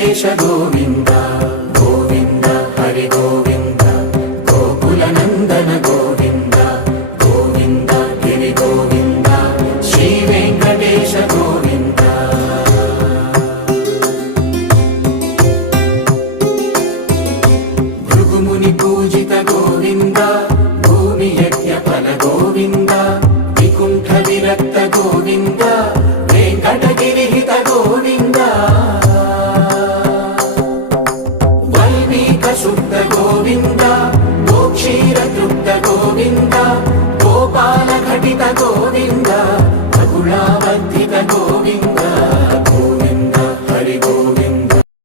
వెంకటేశ గోవింద గోవింద హరి గోవింద గోకుల నందన గోవింద గోవింద గిరి గోవింద శ్రీ వెంకటేశ గోవింద భృగుముని పూజిత గోవింద భూమి యజ్ఞ ఫల గోవింద వికుంఠ విరక్త గోవింద వెంకటగిరిహిత గోవింద వల్మీక శుద్ధ గోవింద గోక్షీర తృప్త గోవింద గోపాల ఘటిత గోవింద